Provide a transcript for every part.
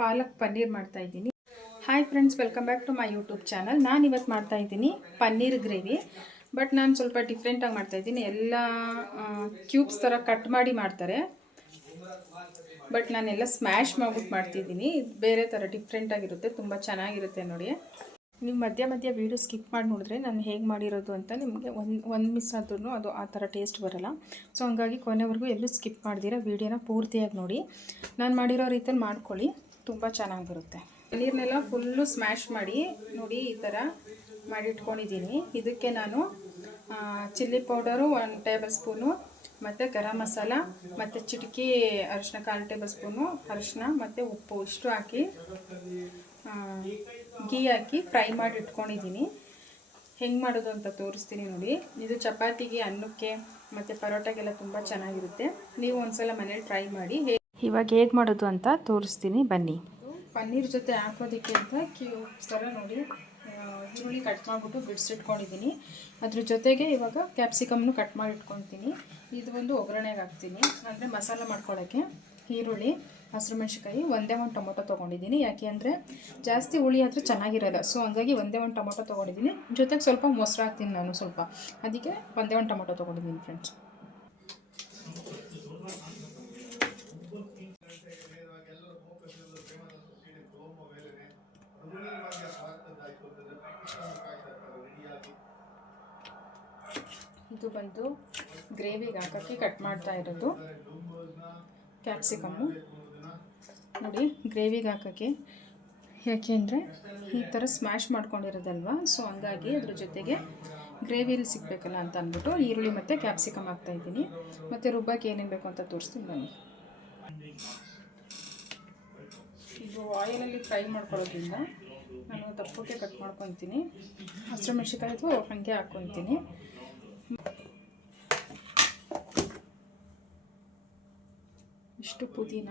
ಪಾಲಕ್ ಪನ್ನೀರ್ ಮಾಡ್ತಾಯಿದ್ದೀನಿ. Hi friends, welcome back to my YouTube channel. ನಾನು ಇವತ್ತು ಮಾಡ್ತಾಯಿದ್ದೀನಿ ಪನ್ನೀರ್ ಗ್ರೇವಿ. ಬಟ್ ನಾನು ಸ್ವಲ್ಪ ಡಿಫ್ರೆಂಟಾಗಿ ಮಾಡ್ತಾಯಿದ್ದೀನಿ. ಎಲ್ಲ ಕ್ಯೂಬ್ಸ್ ಥರ ಕಟ್ ಮಾಡಿ ಮಾಡ್ತಾರೆ, ಬಟ್ ನಾನೆಲ್ಲ ಸ್ಮ್ಯಾಶ್ ಮಾಡ್ಬಿಟ್ಟು ಮಾಡ್ತಿದ್ದೀನಿ. ಇದು ಬೇರೆ ಥರ ಡಿಫ್ರೆಂಟಾಗಿರುತ್ತೆ, ತುಂಬ ಚೆನ್ನಾಗಿರುತ್ತೆ ನೋಡಿ. ನೀವು ಮಧ್ಯ ಮಧ್ಯ ವೀಡಿಯೋ ಸ್ಕಿಪ್ ಮಾಡಿ ನೋಡಿದ್ರೆ ನಾನು ಹೇಗೆ ಮಾಡಿರೋದು ಅಂತ ನಿಮಗೆ ಒಂದು ಮಿಸ್ ಆದ್ರೂ ಅದು ಆ ಥರ ಟೇಸ್ಟ್ ಬರೋಲ್ಲ. ಸೊ ಹಂಗಾಗಿ ಕೊನೆವರೆಗೂ ಎಲ್ಲೂ ಸ್ಕಿಪ್ ಮಾಡ್ದಿರ ವೀಡಿಯೋನ ಪೂರ್ತಿಯಾಗಿ ನೋಡಿ. ನಾನು ಮಾಡಿರೋ ರೀತಿಯಲ್ಲಿ ಮಾಡ್ಕೊಳ್ಳಿ, ತುಂಬ ಚೆನ್ನಾಗಿ ಬರುತ್ತೆ. ಪನ್ನೀರ್ನೆಲ್ಲ ಫುಲ್ಲು ಸ್ಮ್ಯಾಶ್ ಮಾಡಿ ನೋಡಿ, ಈ ಥರ ಮಾಡಿಟ್ಕೊಂಡಿದ್ದೀನಿ. ಇದಕ್ಕೆ ನಾನು ಚಿಲ್ಲಿ ಪೌಡರು 1 ಟೇಬಲ್ ಸ್ಪೂನು, ಮತ್ತು ಗರಂ ಮಸಾಲ, ಮತ್ತು ಚಿಟಕಿ ಅರಿಶಿನ 1/4 ಟೇಬಲ್ ಸ್ಪೂನು ಅರಿಶಿನ, ಮತ್ತು ಉಪ್ಪು ಇಷ್ಟು ಹಾಕಿ ಗೀ ಹಾಕಿ ಫ್ರೈ ಮಾಡಿ ಇಟ್ಕೊಂಡಿದ್ದೀನಿ. ಹೆಂಗೆ ಮಾಡೋದು ಅಂತ ತೋರಿಸ್ತೀನಿ ನೋಡಿ. ಇದು ಚಪಾತಿಗೆ, ಅನ್ನಕ್ಕೆ ಮತ್ತು ಪರೋಟಾಗೆಲ್ಲ ತುಂಬ ಚೆನ್ನಾಗಿರುತ್ತೆ. ನೀವು ಒಂದ್ಸಲ ಮನೇಲಿ ಟ್ರೈ ಮಾಡಿ. ಇವಾಗ ಹೇಗೆ ಮಾಡೋದು ಅಂತ ತೋರಿಸ್ತೀನಿ ಬನ್ನಿ. ಪನ್ನೀರ್ ಜೊತೆ ಹಾಕೋದಕ್ಕೆ ಅಂತ ಕ್ಯೂಬ್ಸ್ ಥರ ನೋಡಿ ಈರುಳ್ಳಿ ಕಟ್ ಮಾಡಿಬಿಟ್ಟು ಬಿಡಿಸಿಟ್ಕೊಂಡಿದ್ದೀನಿ. ಅದ್ರ ಜೊತೆಗೆ ಇವಾಗ ಕ್ಯಾಪ್ಸಿಕಮ್ನು ಕಟ್ ಮಾಡಿ ಇಟ್ಕೊತೀನಿ. ಇದು ಒಂದು ಒಗ್ಗರಣೆಗೆ ಹಾಕ್ತೀನಿ, ಅಂದರೆ ಮಸಾಲ ಮಾಡ್ಕೊಳ್ಳೋಕ್ಕೆ. ಈರುಳ್ಳಿ, ಹಸಿರು ಮೆಣಸಿನ್ಕಾಯಿ, ಒಂದೇ ಒಂದು ಟೊಮೊಟೊ ತೊಗೊಂಡಿದ್ದೀನಿ. ಯಾಕೆ ಅಂದರೆ ಜಾಸ್ತಿ ಹುಳಿ ಆದರೆ ಚೆನ್ನಾಗಿರೋಲ್ಲ. ಸೊ ಹಂಗಾಗಿ ಒಂದೇ ಒಂದು ಟೊಮೊಟೊ ತೊಗೊಂಡಿದ್ದೀನಿ. ಜೊತೆಗೆ ಸ್ವಲ್ಪ ಮೊಸರು ಹಾಕ್ತೀನಿ ನಾನು ಸ್ವಲ್ಪ, ಅದಕ್ಕೆ ಒಂದೇ ಒಂದು ಟೊಮೊಟೊ ತೊಗೊಂಡಿದ್ದೀನಿ ಫ್ರೆಂಡ್ಸ್. ಇದು ಬಂದು ಗ್ರೇವಿಗೆ ಹಾಕೋಕ್ಕೆ ಕಟ್ ಮಾಡ್ತಾ ಇರೋದು ಕ್ಯಾಪ್ಸಿಕಮ್ಮು ನೋಡಿ, ಗ್ರೇವಿಗೆ ಹಾಕೋಕ್ಕೆ. ಯಾಕೆ ಅಂದರೆ ಈ ಥರ ಸ್ಮ್ಯಾಶ್ ಮಾಡ್ಕೊಂಡಿರೋದಲ್ವ, ಸೊ ಹಂಗಾಗಿ ಅದ್ರ ಜೊತೆಗೆ ಗ್ರೇವಿಯಲ್ಲಿ ಸಿಗಬೇಕಲ್ಲ ಅಂತ ಅಂದ್ಬಿಟ್ಟು ಈರುಳ್ಳಿ ಮತ್ತು ಕ್ಯಾಪ್ಸಿಕಮ್ ಹಾಕ್ತಾಯಿದ್ದೀನಿ. ಮತ್ತು ರುಬ್ಬಕ್ಕೆ ಏನೇನು ಬೇಕು ಅಂತ ತೋರಿಸ್ತೀನಿ ಬನ್ನಿ. ಇದು ಆಯಿಲಲ್ಲಿ ಫ್ರೈ ಮಾಡ್ಕೊಳ್ಳೋದ್ರಿಂದ ನಾನು ದಪ್ಪಕ್ಕೆ ಕಟ್ ಮಾಡ್ಕೊತೀನಿ. ಹಸಿರು ಮೆಣಸಿನ್ಕಾಯಿದು ಹಾಗೆ ಹಾಕ್ಕೊತೀನಿ. ಇಷ್ಟು ಪುದೀನ,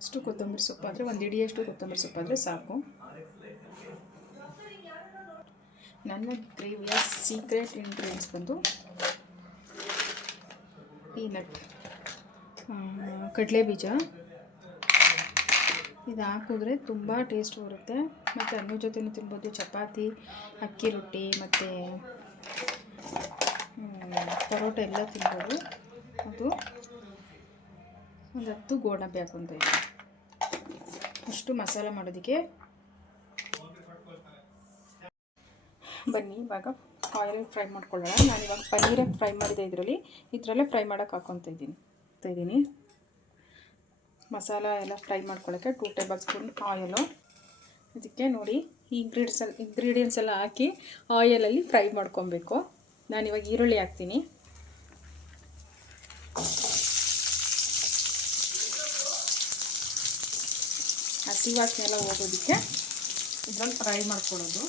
ಇಷ್ಟು ಕೊತ್ತಂಬರಿ ಸೊಪ್ಪಾದರೆ, ಒಂದು ಇಡಿಯಷ್ಟು ಕೊತ್ತಂಬರಿ ಸೊಪ್ಪಾದರೆ ಸಾಕು. ನನ್ನ ಗ್ರೇವಿಯ ಸೀಕ್ರೆಟ್ ಇಂಗ್ರೀಡಿಯೆಂಟ್ಸ್ ಬಂದು ಪೀನಟ್, ಕಡಲೆ ಬೀಜ. ಇದು ಹಾಕಿದ್ರೆ ತುಂಬ ಟೇಸ್ಟ್ ಬರುತ್ತೆ. ಮತ್ತು ಅನ್ನ ಜೊತೆನೂ ತಿನ್ಬೋದು, ಚಪಾತಿ, ಅಕ್ಕಿ ರೊಟ್ಟಿ ಮತ್ತು ಪರೋಟ ಎಲ್ಲ ತಿನ್ಬೋದು. ಅದು ಒಂದು 10 ಗೋಡಂಬಿ ಹಾಕ್ಕೊತ ಇದ್ದೀನಿ. ಅಷ್ಟು ಮಸಾಲ ಮಾಡೋದಕ್ಕೆ. ಬನ್ನಿ ಇವಾಗ ಆಯಿಲ್ ಫ್ರೈ ಮಾಡ್ಕೊಳ್ಳೋಣ. ನಾನಿವಾಗ ಪನ್ನೀರೇ ಫ್ರೈ ಮಾಡಿದೆ, ಇದರಲ್ಲೇ ಫ್ರೈ ಮಾಡೋಕ್ಕೆ ಹಾಕ್ಕೊತಿದ್ದೀನಿ. ಮಸಾಲ ಎಲ್ಲ ಫ್ರೈ ಮಾಡ್ಕೊಳ್ಳೋಕ್ಕೆ 2 ಟೇಬಲ್ ಸ್ಪೂನ್ ಆಯಿಲು. ಅದಕ್ಕೆ ನೋಡಿ ಈ ಇಂಗ್ರೀಡಿಯೆಂಟ್ಸ್ ಎಲ್ಲ ಹಾಕಿ ಆಯಿಲಲ್ಲಿ ಫ್ರೈ ಮಾಡ್ಕೊಬೇಕು. ನಾನಿವಾಗ ಈರುಳ್ಳಿ ಹಾಕ್ತೀನಿ. ಹಸಿ ವಾಸನೆ ಎಲ್ಲ ಹೋಗೋದಕ್ಕೆ ಇದ್ರಲ್ಲಿ ಫ್ರೈ ಮಾಡ್ಕೊಳ್ಳೋದು.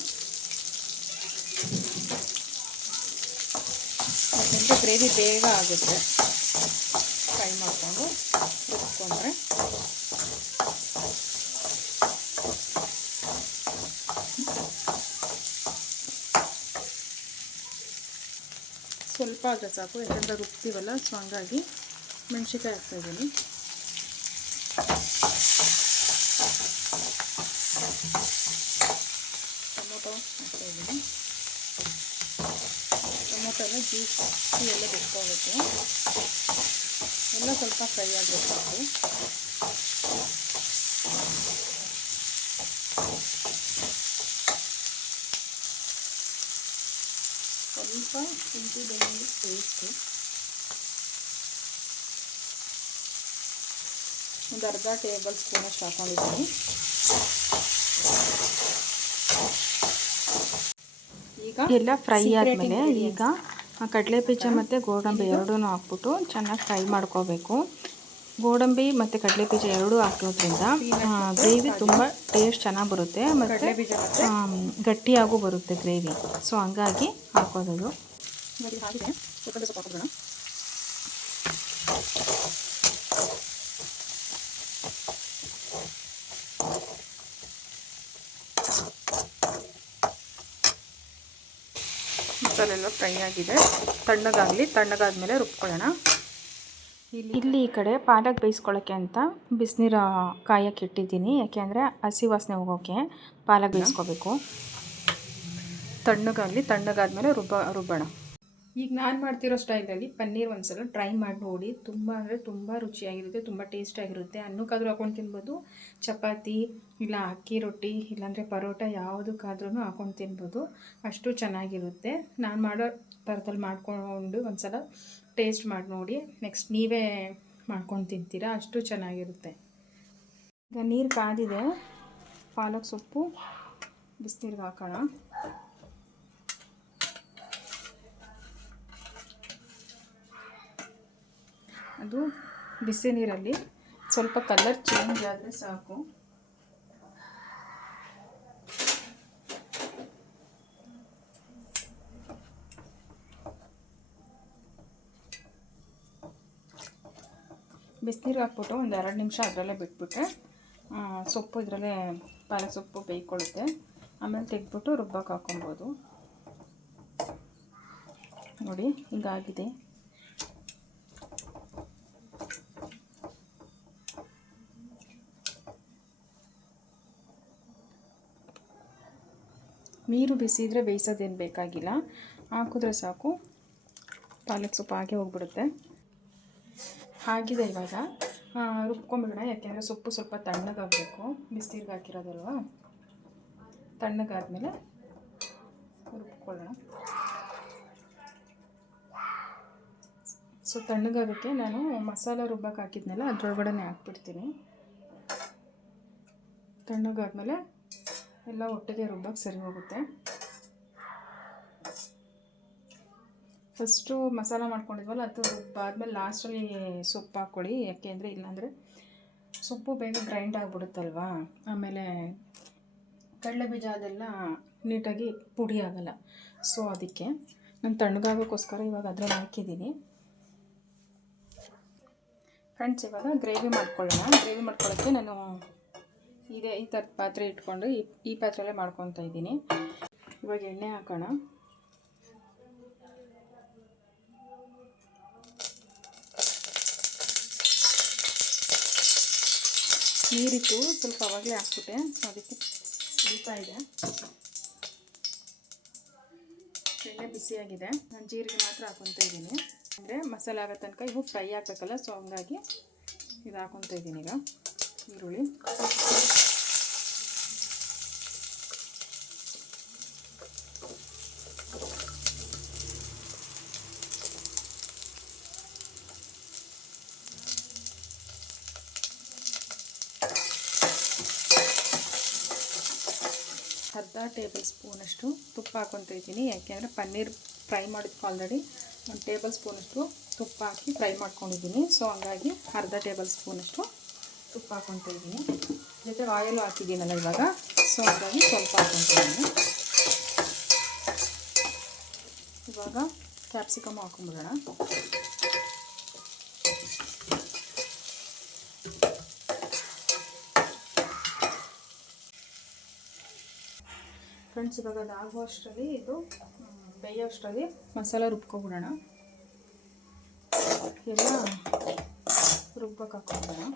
ಯಾಕೆಂದರೆ ಗ್ರೇವಿ ಬೇಗ ಆಗುತ್ತೆ ಫ್ರೈ ಮಾಡಿಕೊಂಡು ರುಬ್ಕೊಂಡ್ರೆ. ಸ್ವಲ್ಪ ಆದರೆ ಸಾಕು, ಯಾಕೆಂದರೆ ರುಬ್ತೀವಲ್ಲ, ಸೊ ಹಂಗಾಗಿ ಮೆಣಸಿನ್ಕಾಯಿ ಹಾಕ್ತಾಯಿದ್ದೀನಿ. ಟೊಮೊಟೊ ಹಾಕ್ತಾಯಿದ್ದೀನಿ. ಟೊಮೊಟೊ ಎಲ್ಲ ಜ್ಯೂಸ್ ಎಲ್ಲ ಬಿಟ್ಕೋಬೇಕು. ಎಲ್ಲ ಸ್ವಲ್ಪ ಫ್ರೈ ಆಗಬೇಕು ಸಾಕು. ಸ್ವಲ್ಪ ಶುಂಠಿ ಬೆಳ್ಳುಳ್ಳಿ ಪೇಸ್ಟು, ಒಂದು ಅರ್ಧ ಟೇಬಲ್ ಸ್ಪೂನಷ್ಟು ಹಾಕೊಂಡಿದ್ದೀನಿ. ಈಗ ಎಲ್ಲ ಫ್ರೈ ಆದಮೇಲೆ ಈಗ ಕಡಲೆ ಬೀಜ ಮತ್ತು ಗೋಡಂಬಿ ಎರಡೂ ಹಾಕ್ಬಿಟ್ಟು ಚೆನ್ನಾಗಿ ಫ್ರೈ ಮಾಡ್ಕೋಬೇಕು. ಗೋಡಂಬಿ ಮತ್ತು ಕಡಲೆ ಬೀಜ ಎರಡೂ ಹಾಕೋದ್ರಿಂದ ಗ್ರೇವಿ ತುಂಬ ಟೇಸ್ಟ್ ಚೆನ್ನಾಗಿ ಬರುತ್ತೆ ಮತ್ತು ಗಟ್ಟಿಯಾಗೂ ಬರುತ್ತೆ ಗ್ರೇವಿ. ಸೊ ಹಂಗಾಗಿ ಹಾಕೋದು. ಮಸಾಲೆ ಎಲ್ಲ ಫ್ರೈ ಆಗಿದೆ. ತಣ್ಣಗಾದ್ಮೇಲೆ ರುಬ್ಕೊಳ್ಳೋಣ. ಇಲ್ಲಿ ಈ ಕಡೆ ಪಾಲಕ್ ಬೇಯಿಸ್ಕೊಳ್ಳೋಕ್ಕೆ ಅಂತ ಬಿಸಿನೀರು ಕಾಯಕ್ಕೆ ಇಟ್ಟಿದ್ದೀನಿ. ಯಾಕೆಂದರೆ ಹಸಿ ವಾಸನೆ ಹೋಗೋಕ್ಕೆ ಪಾಲಕ್ ಬೇಯಿಸ್ಕೋಬೇಕು. ತಣ್ಣಗಾದ್ಮೇಲೆ ರುಬ್ಬೋಣ. ಈಗ ನಾನು ಮಾಡ್ತಿರೋ ಸ್ಟೈಲಲ್ಲಿ ಪನ್ನೀರ್ ಒಂದ್ಸಲ ಟ್ರೈ ಮಾಡಿ ನೋಡಿ. ತುಂಬ ಅಂದರೆ ತುಂಬ ರುಚಿಯಾಗಿರುತ್ತೆ, ತುಂಬ ಟೇಸ್ಟಾಗಿರುತ್ತೆ. ಅನ್ನಕ್ಕಾದ್ರೂ ಹಾಕೊಂಡು ತಿನ್ಬೋದು, ಚಪಾತಿ ಇಲ್ಲ ಅಕ್ಕಿ ರೊಟ್ಟಿ ಇಲ್ಲಾಂದರೆ ಪರೋಟ ಯಾವುದಕ್ಕಾದ್ರೂ ಹಾಕೊಂಡು ತಿನ್ಬೋದು. ಅಷ್ಟು ಚೆನ್ನಾಗಿರುತ್ತೆ. ನಾನು ಮಾಡೋ ಥರದಲ್ಲಿ ಮಾಡಿಕೊಂಡು ಒಂದ್ಸಲ ಟೇಸ್ಟ್ ಮಾಡಿ ನೋಡಿ. ನೆಕ್ಸ್ಟ್ ನೀವೇ ಮಾಡ್ಕೊಂಡು ತಿಂತೀರಾ, ಅಷ್ಟು ಚೆನ್ನಾಗಿರುತ್ತೆ. ಈಗ ನೀರು ಕಾದಿದೆ. ಪಾಲಕ್ ಸೊಪ್ಪು ಬಿಸಿನೀರಿಗೆ ಹಾಕೋಣ. ಅದು ಬಿಸಿ ನೀರಲ್ಲಿ ಸ್ವಲ್ಪ ಕಲರ್ ಚೇಂಜ್ ಆದರೆ ಸಾಕು. ಬಿಸಿನೀರು ಹಾಕ್ಬಿಟ್ಟು ಒಂದು 2 ನಿಮಿಷ ಅದರಲ್ಲೇ ಬಿಟ್ಬಿಟ್ರೆ ಸೊಪ್ಪು ಇದರಲ್ಲೇ ಪಾಲಕ್ ಸೊಪ್ಪು ಬೇಯ್ಕೊಳ್ಳುತ್ತೆ. ಆಮೇಲೆ ತೆಗೆದ್ಬಿಟ್ಟು ರುಬ್ಬಕ್ಕೆ ಹಾಕ್ಕೊಬೋದು. ನೋಡಿ ಹೀಗಾಗಿದೆ. ನೀರು ಬಿಸಿ ಇದ್ದರೆ ಬೇಯಿಸೋದೇನು ಬೇಕಾಗಿಲ್ಲ, ಹಾಕಿದ್ರೆ ಸಾಕು. ಪಾಲಕ್ ಸೊಪ್ಪು ಹಾಗೆ ಹೋಗ್ಬಿಡುತ್ತೆ. ಆಗಿದೆ. ಇವಾಗ ರುಬ್ಕೊಂಬಿಡೋಣ. ಯಾಕೆಂದರೆ ಸೊಪ್ಪು ಸ್ವಲ್ಪ ತಣ್ಣಗಾಗಬೇಕು. ಬಿಸಿನೀರಿಗೆ ಹಾಕಿರೋದಲ್ವ, ತಣ್ಣಗಾದ್ಮೇಲೆ ರುಬ್ಕೊಳ್ಳೋಣ. ಸೊ ತಣ್ಣಗಾಗೋಕ್ಕೆ ನಾನು ಮಸಾಲ ರುಬ್ಬಕ್ಕೆ ಹಾಕಿದ್ನಲ್ಲ ಅದರೊಳಗಡೆ ಹಾಕ್ಬಿಡ್ತೀನಿ. ತಣ್ಣಗಾದ್ಮೇಲೆ ಎಲ್ಲ ಒಟ್ಟಿಗೆ ರುಬ್ಬಕ್ಕೆ ಸರಿ ಹೋಗುತ್ತೆ. ಫಸ್ಟು ಮಸಾಲ ಮಾಡ್ಕೊಂಡಿದ್ವಲ್ಲ ಅದು ರುಬ್ಬಾದ್ಮೇಲೆ ಲಾಸ್ಟಲ್ಲಿ ಸೊಪ್ಪು ಹಾಕ್ಕೊಳ್ಳಿ. ಯಾಕೆಂದರೆ ಇಲ್ಲಾಂದರೆ ಸೊಪ್ಪು ಬೇಗ ಗ್ರೈಂಡ್ ಆಗಿಬಿಡುತ್ತಲ್ವ. ಆಮೇಲೆ ಕಡಲೆಬೀಜ ಅದೆಲ್ಲ ನೀಟಾಗಿ ಪುಡಿ ಆಗೋಲ್ಲ. ಸೊ ಅದಕ್ಕೆ ನಾನು ತಣ್ಣಗಾಗೋಕ್ಕೋಸ್ಕರ ಇವಾಗ ಅದರಲ್ಲಿ ಹಾಕಿದ್ದೀನಿ. ಫ್ರೆಂಡ್ಸ್, ಇವಾಗ ಗ್ರೇವಿ ಮಾಡ್ಕೊಳ್ಳೋಣ. ಗ್ರೇವಿ ಮಾಡ್ಕೊಳ್ಳೋಕ್ಕೆ ನಾನು ಈ ಥರದ ಪಾತ್ರೆ ಇಟ್ಕೊಂಡು ಈ ಪಾತ್ರೆಯಲ್ಲೇ ಮಾಡ್ಕೊತಾ ಇದ್ದೀನಿ. ಇವಾಗ ಎಣ್ಣೆ ಹಾಕೋಣ. ನೀರಿಟ್ಟು ಸ್ವಲ್ಪ ಅವಾಗಲೇ ಹಾಕ್ಬಿಟ್ಟೆ, ಸೊ ಅದಕ್ಕೆ ಬಿಡ್ತಾ ಇದೆ. ಎಣ್ಣೆ ಬಿಸಿಯಾಗಿದೆ. ನಾನು ಜೀರಿಗೆ ಮಾತ್ರ ಹಾಕೊತಾ ಇದ್ದೀನಿ. ಅಂದರೆ ಮಸಾಲೆ ಆಗೋ ತನಕ ಇವು ಫ್ರೈ ಆಗಬೇಕಲ್ಲ, ಸೊ ಹಂಗಾಗಿ ಇದು ಹಾಕೊತಾ ಇದ್ದೀನಿ. ಈಗ ಈರುಳ್ಳಿ, ಅರ್ಧ ಟೇಬಲ್ ಸ್ಪೂನಷ್ಟು ತುಪ್ಪ ಹಾಕೊತಾ ಇದ್ದೀನಿ. ಯಾಕೆಂದರೆ ಪನ್ನೀರ್ ಫ್ರೈ ಮಾಡೋದಕ್ಕೆ ಆಲ್ರೆಡಿ 1 ಟೇಬಲ್ ಸ್ಪೂನಷ್ಟು ತುಪ್ಪ ಹಾಕಿ ಫ್ರೈ ಮಾಡ್ಕೊಂಡಿದ್ದೀನಿ. ಸೊ ಹಂಗಾಗಿ ಅರ್ಧ ಟೇಬಲ್ ಸ್ಪೂನಷ್ಟು ತುಪ್ಪ ಹಾಕೊತಾ ಇದ್ದೀನಿ. ಜೊತೆಗೆ ಆಯಿಲು ಹಾಕಿದ್ದೀನಲ್ಲ ಇವಾಗ, ಸೊ ಹಾಗಾಗಿ ಸ್ವಲ್ಪ ಹಾಕೊತಾ ಇದ್ದೀನಿ. ಇವಾಗ ಕ್ಯಾಪ್ಸಿಕಮ್ ಹಾಕೊಂಡ್ಬಿಡೋಣ. ಫ್ರೆಂಡ್ಸ್, ಇವಾಗ ಅದು ಆಗುವಷ್ಟರಲ್ಲಿ ಇದು ಬೇಯೋಷ್ಟರಲ್ಲಿ ಮಸಾಲ ರುಬ್ಕೊಬಿಡೋಣ. ಎಲ್ಲ ರುಬ್ಬಕ್ಕೆ ಹಾಕ್ಬಿಡೋಣ.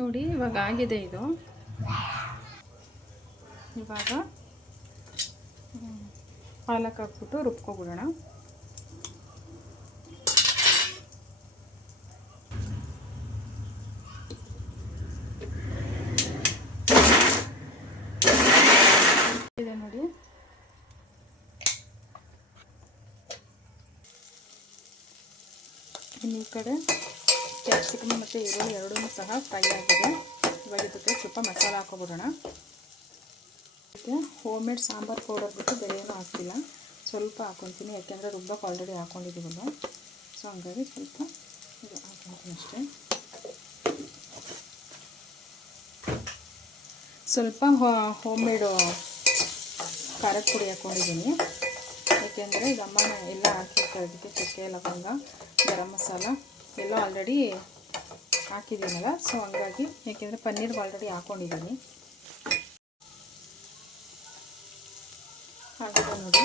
ನೋಡಿ ಇವಾಗ ಆಗಿದೆ ಇದು. ಇವಾಗ ಪಾಲಕ್ ಹಾಕ್ಬಿಟ್ಟು ರುಬ್ಕೊಬಿಡೋಣ. ಇದೆ ನೋಡಿ. ಈ ಕಡೆ ಕ್ಯಾಪ್ಸಿಕಮ್ ಮತ್ತು ಈರುಳ್ಳಿ ಎರಡೂ ಸಹ ಫ್ರೈ ಆಗಿದೆ. ಇವಾಗ ಇದಕ್ಕೆ ಸ್ವಲ್ಪ ಮಸಾಲ ಹಾಕೊಬಿಡೋಣ. ಇದಕ್ಕೆ ಹೋಮ್ ಮೇಡ್ ಸಾಂಬಾರು ಪೌಡರ್ ಬಿಟ್ಟು ಬೇರೆ ಏನೂ ಹಾಕ್ತಿಲ್ಲ. ಸ್ವಲ್ಪ ಹಾಕ್ಕೊತೀನಿ, ಯಾಕೆಂದರೆ ರುಬ್ಬಕ್ಕೆ ಆಲ್ರೆಡಿ ಹಾಕ್ಕೊಂಡಿದ್ದೀವಲ್ಲ. ಸೊ ಹಂಗಾಗಿ ಸ್ವಲ್ಪ ಇದು ಹಾಕ್ಕೊತೀನಿ ಅಷ್ಟೇ. ಸ್ವಲ್ಪ ಹೋಮ್ ಮೇಡು ಖಾರದ ಪುಡಿ ಹಾಕ್ಕೊಂಡಿದ್ದೀನಿ, ಏಕೆಂದರೆ ಗಮ್ಮನ ಎಲ್ಲ ಹಾಕಿರ್ತಾರೆ. ಅದಕ್ಕೆ ಚಕ್ಕೆ, ಲವಂಗ, ಗರಂ ಮಸಾಲ ಎಲ್ಲ ಆಲ್ರೆಡಿ ಹಾಕಿದ್ದೀನಲ್ಲ. ಸೊ ಹಂಗಾಗಿ, ಏಕೆಂದರೆ ಪನ್ನೀರ್ಗೆ ಆಲ್ರೆಡಿ ಹಾಕ್ಕೊಂಡಿದ್ದೀನಿ. ಹಾಗಿದೆ ನೋಡಿ.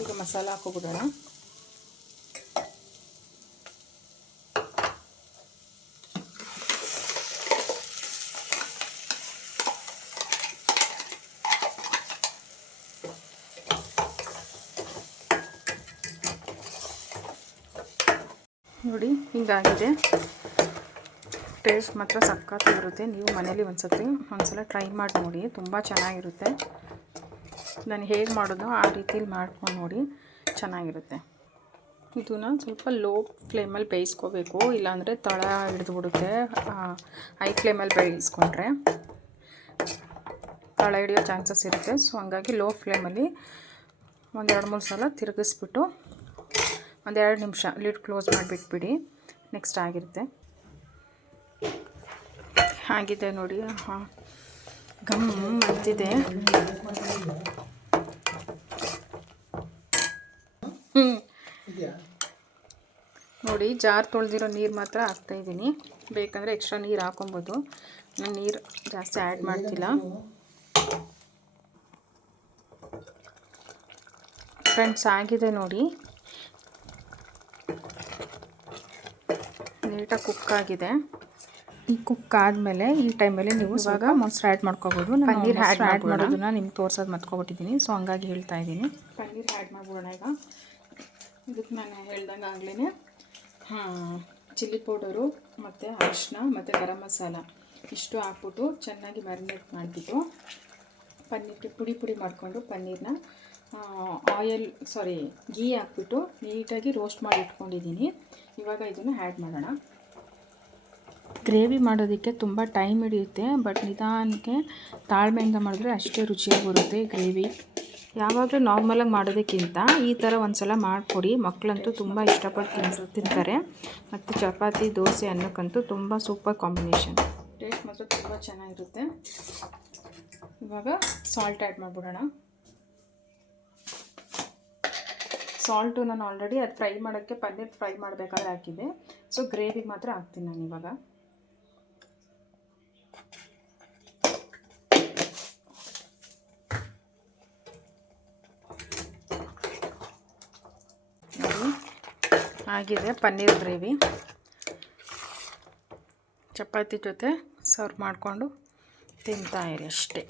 ಈಗ ಮಸಾಲ ಹಾಕೋಬಿಡೋಣ. ನೋಡಿ ಹೀಗಾಗಿದೆ. ಟೇಸ್ಟ್ ಮಾತ್ರ ಸಖತ್ತಾಗಿರುತ್ತೆ. ನೀವು ಮನೇಲಿ ಒಂದ್ಸಲ ಟ್ರೈ ಮಾಡಿ ನೋಡಿ, ತುಂಬ ಚೆನ್ನಾಗಿರುತ್ತೆ. ನಾನು ಹೇಗೆ ಮಾಡೋದು ಆ ರೀತಿಲಿ ಮಾಡ್ಕೊಂಡು ನೋಡಿ, ಚೆನ್ನಾಗಿರುತ್ತೆ. ಇದನ್ನು ಸ್ವಲ್ಪ ಲೋ ಫ್ಲೇಮಲ್ಲಿ ಬೇಯಿಸ್ಕೋಬೇಕು, ಇಲ್ಲಾಂದರೆ ತಳ ಹಿಡಿದುಬಿಡುತ್ತೆ. ಹೈ ಫ್ಲೇಮಲ್ಲಿ ಬೇಯಿಸ್ಕೊಂಡ್ರೆ ತಳ ಹಿಡಿಯೋ ಚಾನ್ಸಸ್ ಇರುತ್ತೆ. ಸೊ ಹಂಗಾಗಿ ಲೋ ಫ್ಲೇಮಲ್ಲಿ 1-2-3 ಸಲ ತಿರುಗಿಸ್ಬಿಟ್ಟು 1-2 ನಿಮಿಷ ಲಿಡ್ ಕ್ಲೋಸ್ ಮಾಡಿಬಿಟ್ಬಿಡಿ. ನೆಕ್ಸ್ಟ್ ಆಗಿರುತ್ತೆ. ಆಗಿದೆ ನೋಡಿ. ಗಮ್ ಅಂತಿದೆ. ನೋಡಿ, ಜಾರ್ ತೊಳೆದಿರೋ ನೀರು ಮಾತ್ರ ಹಾಕ್ತಾಯಿದ್ದೀನಿ. ಬೇಕಂದರೆ ಎಕ್ಸ್ಟ್ರಾ ನೀರು ಹಾಕೊಬೋದು. ನಾನು ನೀರು ಜಾಸ್ತಿ ಆ್ಯಡ್ ಮಾಡ್ತಿಲ್ಲ. ಫ್ರೆಂಡ್ಸ್, ಆಗಿದೆ ನೋಡಿ. ನೀಟಾಗಿ ಕುಕ್ ಆಗಿದೆ. ಈ ಕುಕ್ ಆದಮೇಲೆ ಈ ಟೈಮಲ್ಲಿ ನೀವು ಇವಾಗ ಮೊಸರು ಆ್ಯಡ್ ಮಾಡ್ಕೋಬೋದು. ಪನ್ನೀರ್ ಆ್ಯಡ್ ಮಾಡೋದನ್ನ ನಿಮ್ಗೆ ತೋರ್ಸೋದು ಮರ್ತ್ಕೊಬಿಟ್ಟಿದ್ದೀನಿ. ಸೊ ಹಂಗಾಗಿ ಹೇಳ್ತಾ ಇದ್ದೀನಿ. ಪನ್ನೀರ್ ಆ್ಯಡ್ ಮಾಡ್ಬೋಣ ಈಗ. ಇದಕ್ಕೆ ನಾನು ಹೇಳ್ದಂಗೆ ಆಗಲೇ ಚಿಲ್ಲಿ ಪೌಡರು ಮತ್ತು ಅರಿಶಿನ ಮತ್ತು ಗರಂ ಮಸಾಲ ಇಷ್ಟು ಹಾಕ್ಬಿಟ್ಟು ಚೆನ್ನಾಗಿ ಮ್ಯಾರಿನೇಟ್ ಮಾಡಿಬಿಟ್ಟು ಪನ್ನೀರ್ಗೆ ಪುಡಿ ಮಾಡಿಕೊಂಡು ಪನ್ನೀರನ್ನ ಗೀ ಹಾಕ್ಬಿಟ್ಟು ನೀಟಾಗಿ ರೋಸ್ಟ್ ಮಾಡಿ ಇಟ್ಕೊಂಡಿದ್ದೀನಿ. ಇವಾಗ ಇದನ್ನು ಆ್ಯಡ್ ಮಾಡೋಣ. ಗ್ರೇವಿ ಮಾಡೋದಕ್ಕೆ ತುಂಬ ಟೈಮ್ ಹಿಡಿಯುತ್ತೆ, ಬಟ್ ನಿಧಾನಕ್ಕೆ ತಾಳ್ಮೆಯಿಂದ ಮಾಡಿದ್ರೆ ಅಷ್ಟೇ ರುಚಿಯಾಗಿ ಬರುತ್ತೆ ಗ್ರೇವಿ. ಯಾವಾಗಲೂ ನಾರ್ಮಲಾಗಿ ಮಾಡೋದಕ್ಕಿಂತ ಈ ಥರ ಒಂದು ಸಲ ಮಾಡಿಕೊಡಿ. ಮಕ್ಕಳಂತೂ ತುಂಬ ಇಷ್ಟಪಟ್ಟು ತಿಂತಾರೆ. ಮತ್ತು ಚಪಾತಿ, ದೋಸೆ ಅನ್ನಕ್ಕಂತೂ ತುಂಬ ಸೂಪರ್ ಕಾಂಬಿನೇಷನ್. ಟೇಸ್ಟ್ ಮಾತ್ರ ತುಂಬ ಚೆನ್ನಾಗಿರುತ್ತೆ. ಇವಾಗ ಸಾಲ್ಟ್ ಆ್ಯಡ್ ಮಾಡಿಬಿಡೋಣ. ಸಾಲ್ಟು ನಾನು ಆಲ್ರೆಡಿ ಅದು ಫ್ರೈ ಮಾಡೋಕ್ಕೆ ಪನ್ನೀರ್ ಫ್ರೈ ಮಾಡಬೇಕಾದ್ರೆ ಹಾಕಿದ್ದೆ. ಸೊ ಗ್ರೇವಿಗೆ ಮಾತ್ರ ಹಾಕ್ತೀನಿ ನಾನು ಇವಾಗ. ಆಗಿದೆ ಪನ್ನೀರ್ ಗ್ರೇವಿ. ಚಪಾತಿ ಸರ್ವ್ ಮಾಡಿಕೊಂಡು ತಿಂತಾಯಿರಿ ಅಷ್ಟೇ.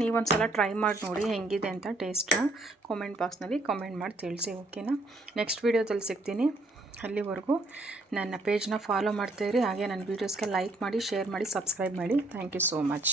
ನೀವೊಂದ್ಸಲ ಟ್ರೈ ಮಾಡಿ ನೋಡಿ ಹೆಂಗಿದೆ ಅಂತ. ಟೇಸ್ಟ್ನ ಕಾಮೆಂಟ್ ಬಾಕ್ಸ್ನಲ್ಲಿ ಕಾಮೆಂಟ್ ಮಾಡಿ ತಿಳಿಸಿ, ಓಕೆನಾ? ನೆಕ್ಸ್ಟ್ ವೀಡಿಯೋದಲ್ಲಿ ಸಿಗ್ತೀನಿ. ಅಲ್ಲಿವರೆಗೂ ನನ್ನ ಪೇಜ್ನ ಫಾಲೋ ಮಾಡ್ತಾಯಿರಿ. ಹಾಗೆ ನನ್ನ ವೀಡಿಯೋಸ್ಗೆ ಲೈಕ್ ಮಾಡಿ, ಶೇರ್ ಮಾಡಿ, ಸಬ್ಸ್ಕ್ರೈಬ್ ಮಾಡಿ. Thank you so much.